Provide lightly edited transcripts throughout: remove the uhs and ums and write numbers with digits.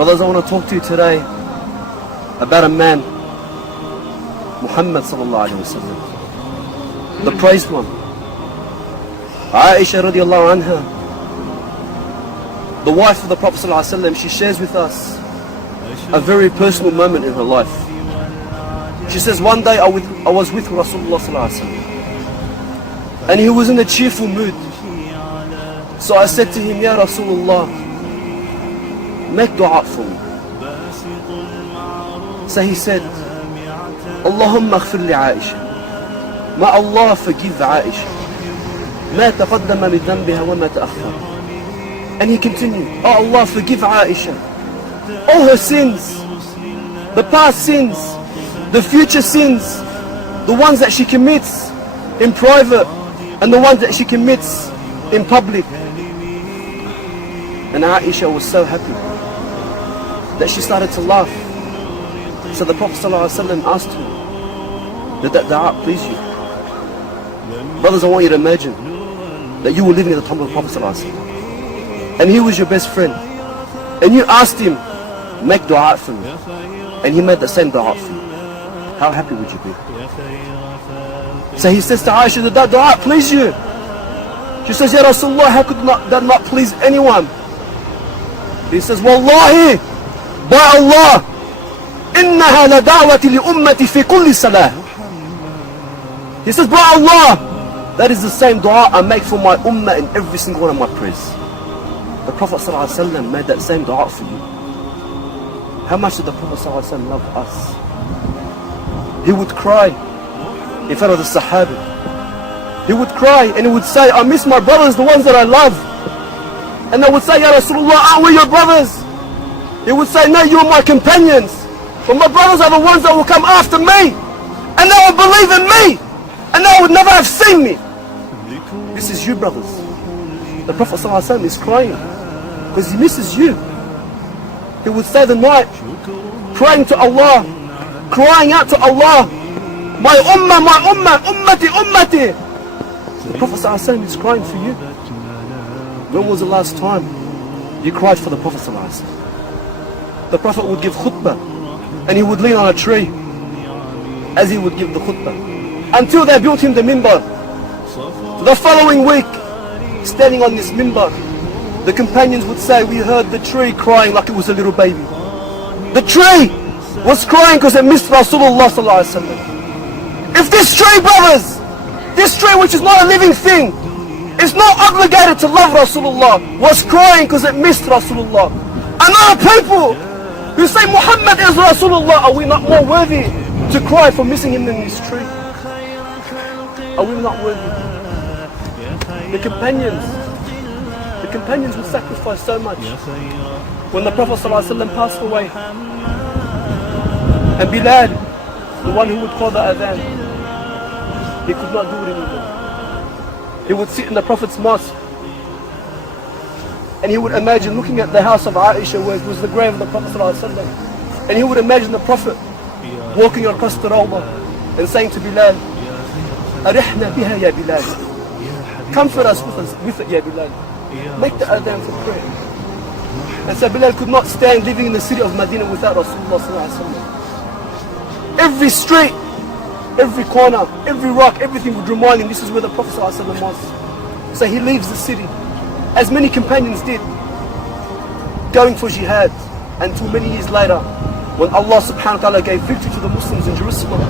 Brothers, I want to talk to you today about a man, Muhammad sallallahu alayhi wa sallam, the praised one. Aisha radiallahu anha, the wife of the Prophet sallallahu alayhi wa sallam, she shares with us a very personal moment in her life. She says, one day I was with Rasulullah sallallahu alayhi wa sallam, and he was in a cheerful mood. So I said to him, Ya Rasulullah, make dua for me. So he said, Allahumma aghfir li Aisha. May Allah forgive Aisha. Ma taqaddama min dhanbiha wa ma ta'akhkhar. And he continued, Oh Allah, forgive Aisha. All her sins, the past sins, the future sins, the ones that she commits in private and the ones that she commits in public. And Aisha was so happy that she started to laugh. So the Prophet ﷺ asked her, did that dua please you? Brothers, I want you to imagine that you were living at the time of the Prophet ﷺ, and he was your best friend, and you asked him, make dua for me, and he made the same dua for you. How happy would you be? So he says to Aisha, did that dua please you? She says, Ya Rasulullah, how could that not please anyone? He says, Wallahi, by Allah, إنها لدعوة لأمتي في كل صلاة. He says, by Allah, that is the same dua I make for my ummah in every single one of my prayers. The Prophet ﷺ made that same dua for you. How much did the Prophet ﷺ love us? He would cry in front of the Sahaba. He would cry and he would say, I miss my brothers, the ones that I love. And they would say, Ya Rasulullah, aren't we your brothers? He would say, no, you're my companions. But my brothers are the ones that will come after me. And they will believe in me. And they would never have seen me. This is you, brothers. The Prophet ﷺ is crying because he misses you. He would stay the night praying to Allah, crying out to Allah, my ummah, ummati, ummati. The Prophet ﷺ is crying for you. When was the last time you cried for the Prophet ﷺ? The Prophet would give khutbah and he would lean on a tree as he would give the khutbah until they built him the minbar. The following week, standing on this minbar, the companions would say, we heard the tree crying like it was a little baby. The tree was crying because it missed Rasulullah sallallahu alaihi wasallam. If this tree, brothers, this tree which is not a living thing, is not obligated to love Rasulullah, was crying because it missed Rasulullah. And other people who say Muhammad is Rasulullah, are we not more worthy to cry for missing him than this tree? Are we not worthy? The companions would sacrifice so much. When the Prophet ﷺ passed away, and Bilal, the one who would call the adhan, he could not do it anymore. He would sit in the Prophet's mosque and he would imagine looking at the house of Aisha where it was the grave of the Prophet ﷺ, and he would imagine the Prophet walking across the Rawdah and saying to Bilal, Arihna biha ya Bilal, comfort us with it ya Bilal, make the adhan for prayer. And so Bilal could not stand living in the city of Medina without Rasulullah ﷺ. Every street, every corner, every rock, everything would remind him this is where the Prophet ﷺ was. So he leaves the city, as many companions did, going for jihad, until many years later, when Allah subhanahu wa ta'ala gave victory to the Muslims in Jerusalem,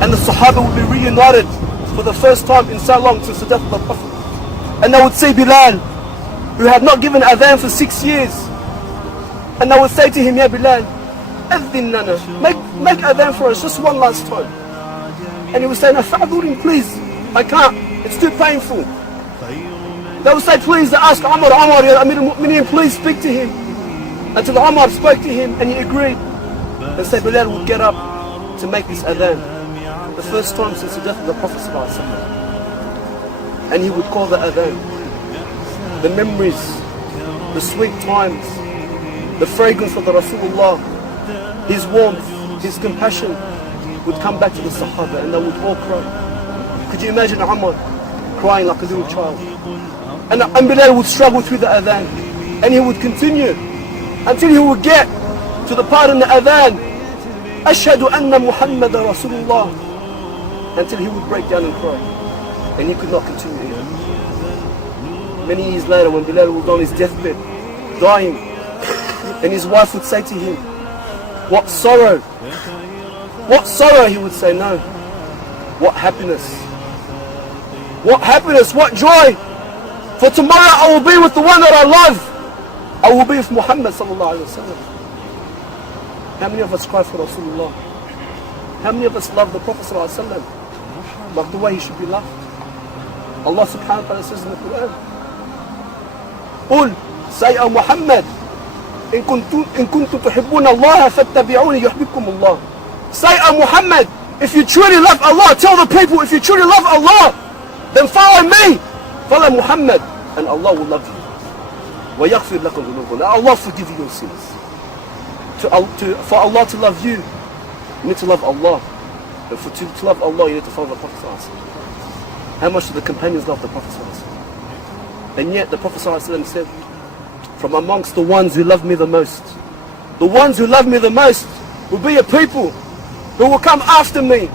and the Sahaba would be reunited for the first time in so long since the death of the Prophet. And they would see Bilal, who had not given adhan for 6 years, and they would say to him, Ya Bilal, adhin lana, make adhan for us just one last time. And he would say, no, fa'adhurin, please, I can't, it's too painful. They would say, please, they ask Umar, Ya Amir al-Mu'mineen, please speak to him. Until Umar spoke to him and he agreed. And so Bilal would get up to make this adhan, the first time since the death of the Prophet ﷺ. And he would call the adhan. The memories, the sweet times, the fragrance of the Rasulullah, his warmth, his compassion would come back to the Sahaba and they would all cry. Could you imagine Umar crying like a little child? And Bilal would struggle through the adhan and he would continue until he would get to the part in the adhan, Ashhadu anna Muhammad Rasulullah, until he would break down and cry. And he could not continue either. Many years later, when Bilal was on his deathbed, dying, and his wife would say to him, what sorrow? What sorrow? He would say, no. What happiness? What happiness? What joy? For tomorrow I will be with the one that I love. I will be with Muhammad sallallahu alaihi wasallam. How many of us cry for Rasulullah? How many of us love the Prophet sallallahu alaihi wasallam like the way he should be loved? Allah subhanahu wa ta'ala says in the Quran, قل say, O Muhammad, إن كنتم تحبون الله فاتبعوني يحببكم الله. Say, O Muhammad, if you truly love Allah, tell the people, if you truly love Allah, then follow me. Follow Muhammad, and Allah will love you. وَيَغْفِرْ لَكُمْ ذُنُوبَكُمْ. Allah forgive you your sins. For Allah to love you, you need to love Allah. And to love Allah, you need to follow the Prophet ﷺ. How much do the companions love the Prophet ﷺ? And yet the Prophet ﷺ said, from amongst the ones who love me the most, the ones who love me the most will be a people who will come after me,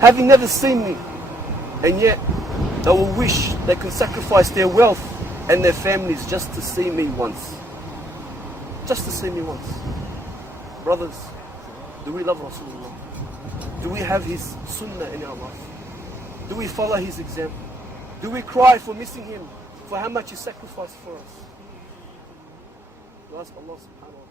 having never seen me, and yet they will wish they can sacrifice their wealth and their families just to see me once. Just to see me once. Brothers, do we love Rasulullah? Do we have his sunnah in our life? Do we follow his example? Do we cry for missing him, for how much he sacrificed for us? We ask Allah subhanahu wa ta'ala.